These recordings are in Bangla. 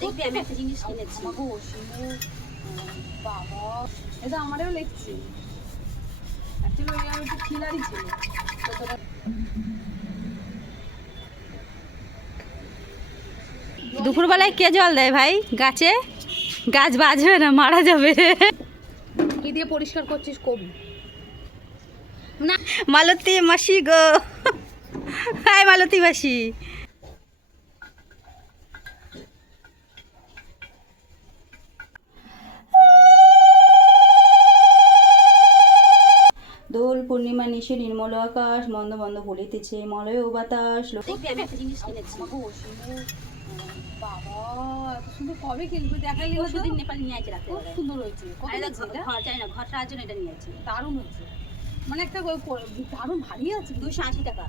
দেখবি আমি একটা জিনিস কিনেছি। বাবা এটা আমারও লেগছে। অ্যাকচুয়ালি আমি একটু খিলাড়ি ছিল। দুপুরবেলায় কে জল দেয় ভাই? গাছে? গাছ বাজবে না মারা যাবে। কি দিয়ে পরিষ্কার করছিস কবি? না মালতী মাসি গো। হাই মালতী মাসি। পূর্ণিমা নিশে নির্মল আকাশ মন্দ মন্দ বলিতেছে মলয় ও বাতাস। বাবা এত সুন্দর কবে কিনবো দেখাইলি না নেপাল নিয়ে আছে রাতে খুব সুন্দর হয়েছে। ঘর চাই না ঘর এটা নিয়ে আছে দারুণ হয়েছে। মানে একটা দারুণ ভারী আছে। দুশো আশি টাকা।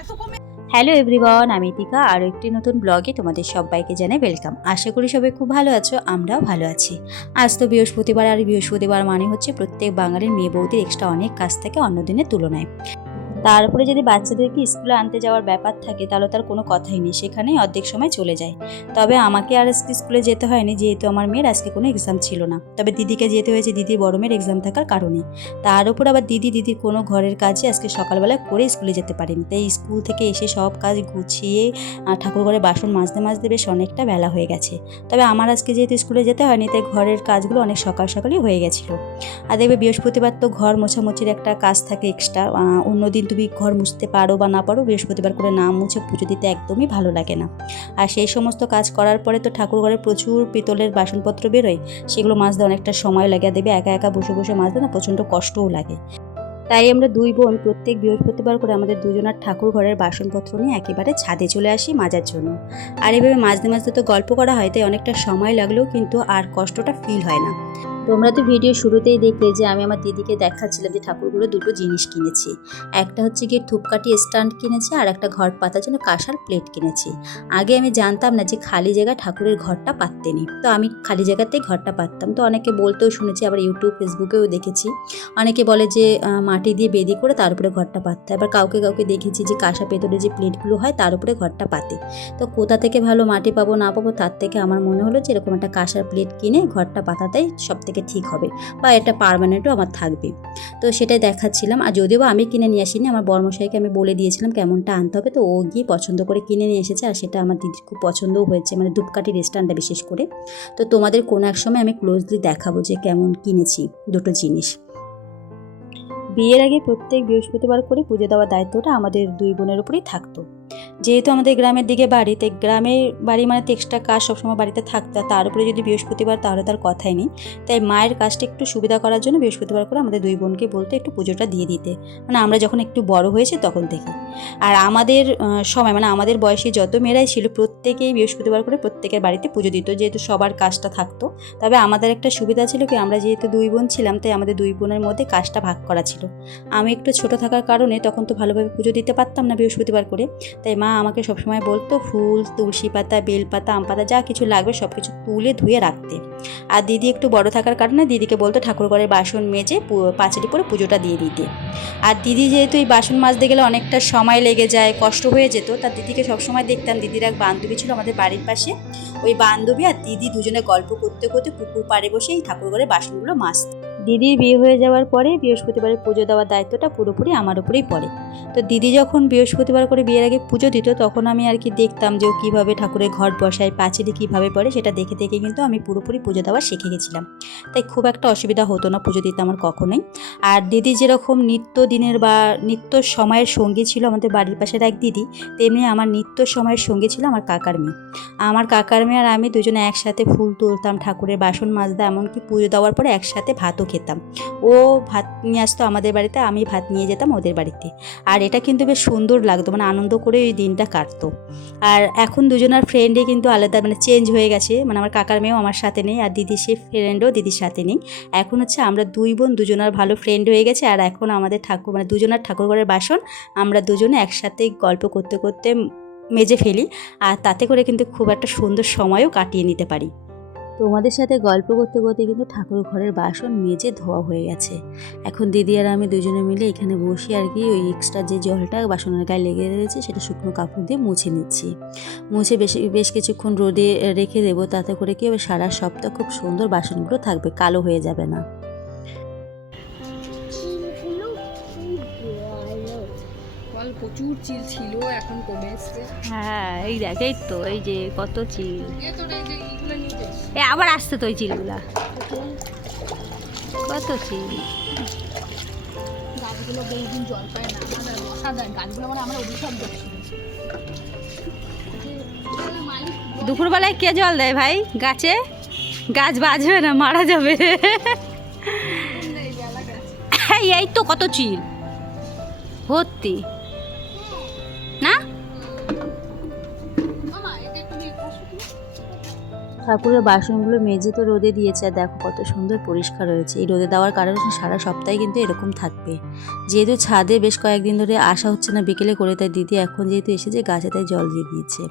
এত কমে হ্যালো এভরিওয়ান আমি টিকা আরও একটি নতুন ব্লগে তোমাদের সবাইকে জানাই ওয়েলকাম আশা করি সবাই খুব ভালো আছো, আমরাও ভালো আছি। আজ তো বৃহস্পতিবার, আর বৃহস্পতিবার মানে হচ্ছে প্রত্যেক বাঙালির মেয়ে বৌদির এক্সট্রা অনেক কাজ থাকে অন্য দিনের তুলনায়। তারপরে যদি বাচ্চাদেরকে স্কুলে আনতে যাওয়ার ব্যাপার থাকে, তাহলে তার কোনো কথাই নেই। সেখানেই অর্ধেক সময় চলে যায়। তবে আমাকে আর আজকে স্কুলে যেতে হয়নি, যেহেতু আমার মেয়ের আজকে কোনো এক্সাম ছিল না। তবে দিদিকে যেতে হয়েছে, দিদির বড় মেয়ের এক্সাম থাকার কারণে। তার উপর আবার দিদি, দিদির কোনো ঘরের কাজে আজকে সকালবেলা করে স্কুলে যেতে পারেনি। তাই স্কুল থেকে এসে সব কাজ গুছিয়ে ঠাকুর ঘরে বাসন মাজতে মাজতে বেশ অনেকটা বেলা হয়ে গেছে। তবে আমার আজকে যেহেতু স্কুলে যেতে হয়নি, তাই ঘরের কাজগুলো অনেক সকাল সকালই হয়ে গেছিল। আর দেখবে বৃহস্পতিবার তো ঘর মোছামুছির একটা কাজ থাকে এক্সট্রা অন্যদিন তুমি ঘর মুছতে পারো বা না পারো, বৃহস্পতিবার করে না মুছে পুজো দিতে একদমই ভালো লাগে না। আর সেই সমস্ত কাজ করার পরে তো ঠাকুর ঘরে প্রচুর পিতলের বাসনপত্র বেরোয়, সেগুলো মাজতে অনেকটা সময় লাগে দেখবে একা একা বসে বসে মাজতে না, প্রচণ্ড কষ্টও লাগে। তাই আমরা দুই বোন প্রত্যেক বৃহস্পতিবার করে আমাদের দুজনের ঠাকুর ঘরের বাসনপত্র নিয়ে একেবারে ছাদে চলে আসি মাজার জন্য। আর এভাবে মাজতে মাঝতে তো গল্প করা হয়, তাই অনেকটা সময় লাগলেও কিন্তু আর কষ্টটা ফিল হয় না। তোমরা তো ভিডিও শুরুতেই দেখলে যে আমি আমার দিদিকে দেখাচ্ছিলাম যে ঠাকুরগুলো দুটো জিনিস কিনেছি। একটা হচ্ছে গিয়ে ধূপকাঠি স্ট্যান্ড কিনেছি আর একটা ঘর পাতার জন্য কাঁসার প্লেট কিনেছি। আগে আমি জানতাম না যে খালি জায়গায় ঠাকুরের ঘরটা পাততে নেই। তো আমি খালি জায়গাতেই ঘরটা পাততাম। তো অনেকে বলতেও শুনেছি, আবার ইউটিউব ফেসবুকেও দেখেছি। অনেকে বলে যে মাটি দিয়ে বেদি করে তার উপরে ঘরটা পাততে আবার কাউকে কাউকে দেখেছি যে কাঁসা পেতলের যে প্লেটগুলো হয় তার উপরে ঘরটা পাতে। তো কোথা থেকে ভালো মাটি পাবো না পাবো তার থেকে আমার মনে হলো যে এরকম একটা কাঁসার প্লেট কিনে ঘরটা পাতাতেই সব থেকে ঠিক হবে বা এটা পারমানেন্টও আমার থাকবে। তো সেটাই দেখাচ্ছিলাম। আর যদিও বা আমি কিনে নিয়ে আসিনি, আমার বর্মশাইকে আমি বলে দিয়েছিলাম কেমনটা আনতে হবে, তো ও গিয়ে পছন্দ করে কিনে নিয়ে এসেছে। আর সেটা আমার দিদির খুব পছন্দও হয়েছে মানে ধূপকাঠি রেস্টুরেন্টটা বিশেষ করে। তো তোমাদের কোনো এক সময় আমি ক্লোজলি দেখাবো যে কেমন কিনেছি দুটো জিনিস। বিয়ের আগে প্রত্যেক বৃহস্পতিবার করে পুজো দেওয়ার দায়িত্বটা আমাদের দুই বোনের উপরেই থাকতো। যেহেতু আমাদের গ্রামের দিকে বাড়ি তাই গ্রামের বাড়ি মানে তো এক্সট্রা কাজ সবসময় বাড়িতে থাকতো তার উপরে যদি বৃহস্পতিবার তাহলে তার কথাই নেই। তাই মায়ের কাজটা একটু সুবিধা করার জন্য বৃহস্পতিবার করে আমাদের দুই বোনকে বলতে একটু পুজোটা দিয়ে দিতে। মানে আমরা যখন একটু বড় হয়েছে তখন থেকে। আর আমাদের সময় মানে আমাদের বয়সে যত মেয়েরাই ছিল প্রত্যেকেই বৃহস্পতিবার করে প্রত্যেকের বাড়িতে পুজো দিত। যেহেতু সবার কাজটা থাকতো। তবে আমাদের একটা সুবিধা ছিল কি, আমরা যেহেতু দুই বোন ছিলাম, তাই আমাদের দুই বোনের মধ্যে কাজটা ভাগ করা ছিল। আমি একটু ছোট থাকার কারণে তখন তো ভালোভাবে পুজো দিতে পারতাম না বৃহস্পতিবার করে। তাই মা আমাকে সবসময় বলতো, ফুল, তুলসী পাতা, বেল পাতা, আম পাতা, যা কিছু লাগবে সব কিছু তুলে ধুয়ে রাখতে। আর দিদি একটু বড় থাকার কারণে দিদিকে বলতো ঠাকুর ঘরের বাসন মেজে পাঁচিলি পরে পুজোটা দিয়ে দিতে। আর দিদি যেহেতু এই বাসন মাজতে গেলে অনেকটা সময় লেগে যায়, কষ্ট হয়ে যেত তার দিদিকে সবসময় দেখতাম, দিদির এক বান্ধবী ছিল আমাদের বাড়ির পাশে। ওই বান্ধবী আর দিদি দুজনে গল্প করতে করতে পুকুর পাড়ে বসে এই ঠাকুর ঘরের বাসনগুলো মাজত। দিদির বিয়ে হয়ে যাওয়ার পরে বৃহস্পতিবারের পুজো দেওয়ার দায়িত্বটা পুরোপুরি আমার উপরেই পড়ে। তো দিদি যখন বৃহস্পতিবার করে বিয়ের আগে পুজো দিত, তখন আমি আর কি দেখতাম যে ও কীভাবে ঠাকুরের ঘর বসায়, পাঁচিলি কীভাবে পড়ে সেটা দেখে দেখে কিন্তু আমি পুরোপুরি পুজো দেওয়া শিখে গেছিলাম। তাই খুব একটা অসুবিধা হতো না পুজো দিতে আমার কখনোই। আর দিদি যেরকম নিত্য দিনের বা নিত্য সময়ের সঙ্গী ছিল আমাদের বাড়ির পাশের এক দিদি, তেমনি আমার নিত্য সময়ের সঙ্গী ছিল আমার কাকার মেয়ে। আমার কাকার মেয়ে আর আমি দুজনে একসাথে ফুল তুলতাম, ঠাকুরের বাসন মাজতাম, এমনকি পুজো দেওয়ার পরে একসাথে ভাতও খেতাম। ও ভাত নিয়ে আসতো আমাদের বাড়িতে, আমি ভাত নিয়ে যেতাম ওদের বাড়িতে। আর এটা কিন্তু বেশ সুন্দর লাগতো মানে আনন্দ করে ওই দিনটা কাটতো। আর এখন দুজনের ফ্রেন্ডে কিন্তু আলাদা মানে চেঞ্জ হয়ে গেছে। মানে আমার কাকার মেয়েও আমার সাথে নেই, আর দিদি সে ফ্রেন্ডও দিদির সাথে নেই। এখন হচ্ছে আমরা দুই বোন, দুজনের ভালো ফ্রেন্ড হয়ে গেছে। আর এখন আমাদের ঠাকুর মানে দুজনের ঠাকুর ঘরের বাসন, আমরা দুজনে একসাথে গল্প করতে করতে মেজে ফেলি। আর তাতে করে কিন্তু খুব একটা সুন্দর সময়ও কাটিয়ে নিতে পারি। তোমাদের সাথে গল্প করতে করতে কিন্তু ঠাকুর ঘরের বাসন মেজে ধোয়া হয়ে গেছে। এখন দিদি আর আমি দুজনে মিলে এখানে বসে আর কি ওই এক্সট্রা যে জলটা বাসনের গায়ে লেগে রয়েছে সেটা শুকনো কাপড় দিয়ে মুছে নিচ্ছি। মুছে বেশ বেশ কিছুক্ষণ রোদে রেখে দেবো তাতে করে কি হবে সারা সপ্তাহ খুব সুন্দর বাসনগুলো থাকবে কালো হয়ে যাবে না। প্রচুর চিল ছিল এখন কমে এসছে। হ্যাঁ এই দেখ এই তো এই যে কত চিল। এ আবার আসছে তো ওই চিলগুলা। কত চিল। গাছগুলো বহুদিন জল পায় না আমাদের অসাধারণ। গাছগুলো মানে আমরা অভিশাপ দেখছি দুপুরবেলায় কে জল দেয় ভাই? গাছে? গাছ বাজবে না মারা যাবে। এই তো কত চিল। ভর্তি। ঠাকুরের বাসনগুলো মেজে তো রোদে দিয়েছে, আর দেখো কত সুন্দর পরিষ্কার হয়েছে। এই রোদে দেওয়ার কারণে সারা সপ্তাহে কিন্তু এরকম থাকবে। যেহেতু ছাদে বেশ কয়েকদিন ধরে আসা হচ্ছে না বিকেলে করে, তাই দিদি এখন যেহেতু এসেছে, গাছে তাই জল দিয়ে দিয়েছে।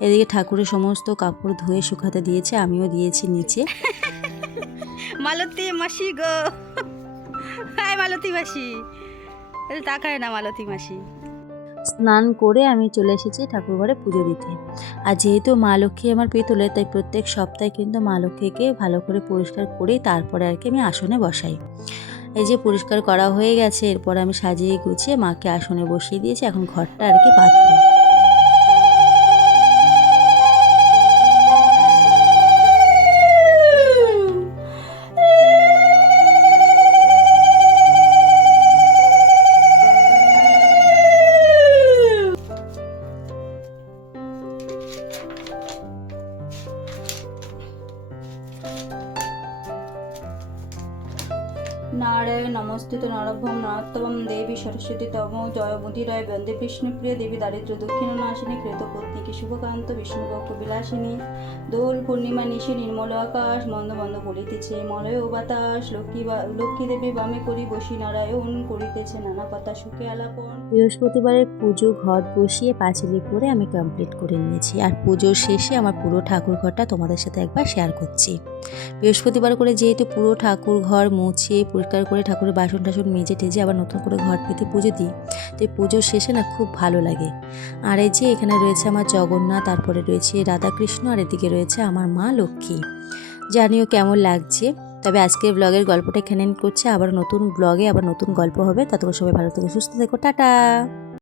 এদিকে ঠাকুরের সমস্ত কাপড় ধুয়ে শুকাতে দিয়েছে, আমিও দিয়েছি নিচে। মালতী মাসি গো। হাই মালতী মাসি। তাকায় না মালতী মাসি। স্নান করে আমি চলে এসেছি ঠাকুর ঘরে পুজো দিতে। আর যেহেতু মা লক্ষ্মী আমার পেতলে তাই প্রত্যেক সপ্তাহে কিন্তু মা লক্ষ্মীকে ভালো করে পরিষ্কার করেই তারপরে আর কি আমি আসনে বসাই। এই যে পরিষ্কার করা হয়ে গেছে, এরপর আমি সাজিয়ে গুছিয়ে মাকে আসনে বসিয়ে দিয়েছি, এখন ঘরটা আর কি পাতবো নমস্তুত নরভম নরোত্তমম দেবী সরস্বতী তম জয়মতি রায় বন্দে বিষ্ণুপ্রিয় দেবী দারিদ্র দক্ষিণ নাশিনী কৃতপত্নীকে শুভকান্ত বিষ্ণুপক্ষ বিলাসিনী। দোল পূর্ণিমা নিশি নির্মল আকাশ মন্দ মন্দ বলিতেছে, মলয় বাতাস, লক্ষ্মী লক্ষ্মী দেবী বামে করি বসি, নারায়ণ করিতেছে নানা কথা সুখে আলাপন। বৃহস্পতিবারের পুজো ঘট বসিয়ে পাঁচিলি করে আমি কমপ্লিট করে নিয়েছি। আর পুজোর শেষে আমার পুরো ঠাকুর ঘরটা তোমাদের সাথে একবার শেয়ার করছি। বৃহস্পতিবার করে যেহেতু পুরো ঠাকুর ঘর মুছে, পরিষ্কার করে ঠাকুরের বাসন টাসন মেজে টেজে আবার নতুন করে ঘর পেতে পুজো দিই, তো পুজোর শেষে না খুব ভালো লাগে। আর এই যে এখানে রয়েছে আমার জগন্নাথ, তারপরে রয়েছে রাধাকৃষ্ণ, আর এদিকে রয়েছে আমার মা লক্ষ্মী। জানিও কেমন লাগছে? তবে আজকের ব্লগের গল্পটা এখানে করছে। আবার নতুন ব্লগে আবার নতুন গল্প হবে। ততক্ষণ সবাই ভালো থেকে, সুস্থ থেকো। টাটা!